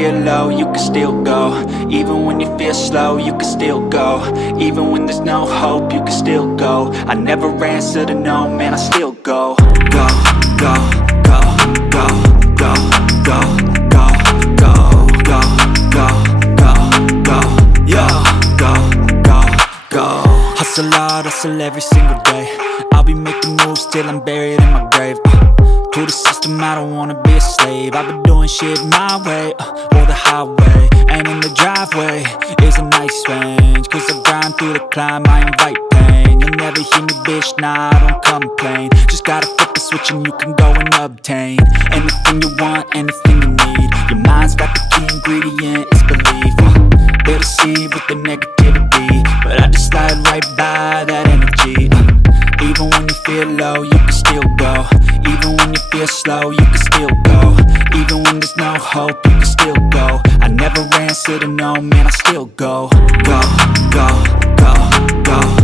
feel low, you can still go. Even when you feel slow, you can still go. Even when there's no hope, you can still go. I never answer to no, man, I still go. Go, go, go, go, go, go, go, go, go, go, go, go, yo, go, go, go. Hustle hard, hustle every single day. I'll be making moves till I'm buried in my grave. To the system, I don't wanna be a slave. I've been doing shit my way, or the highway. And in the driveway is a nice range. Cause I grind through the climb, I invite pain. You'll never hear me, bitch, nah, I don't complain. Just gotta flip the switch and you can go and obtain anything you want, anything you need. Your mind's got the key ingredient, it's belief. They'll deceive with the negativity, but I just slide right by that energy. Even when you feel low, you can still go. Even when you feel slow, you can still go. Even when there's no hope, you can still go. I never answer to no, man, I still go. Go, go, go, go.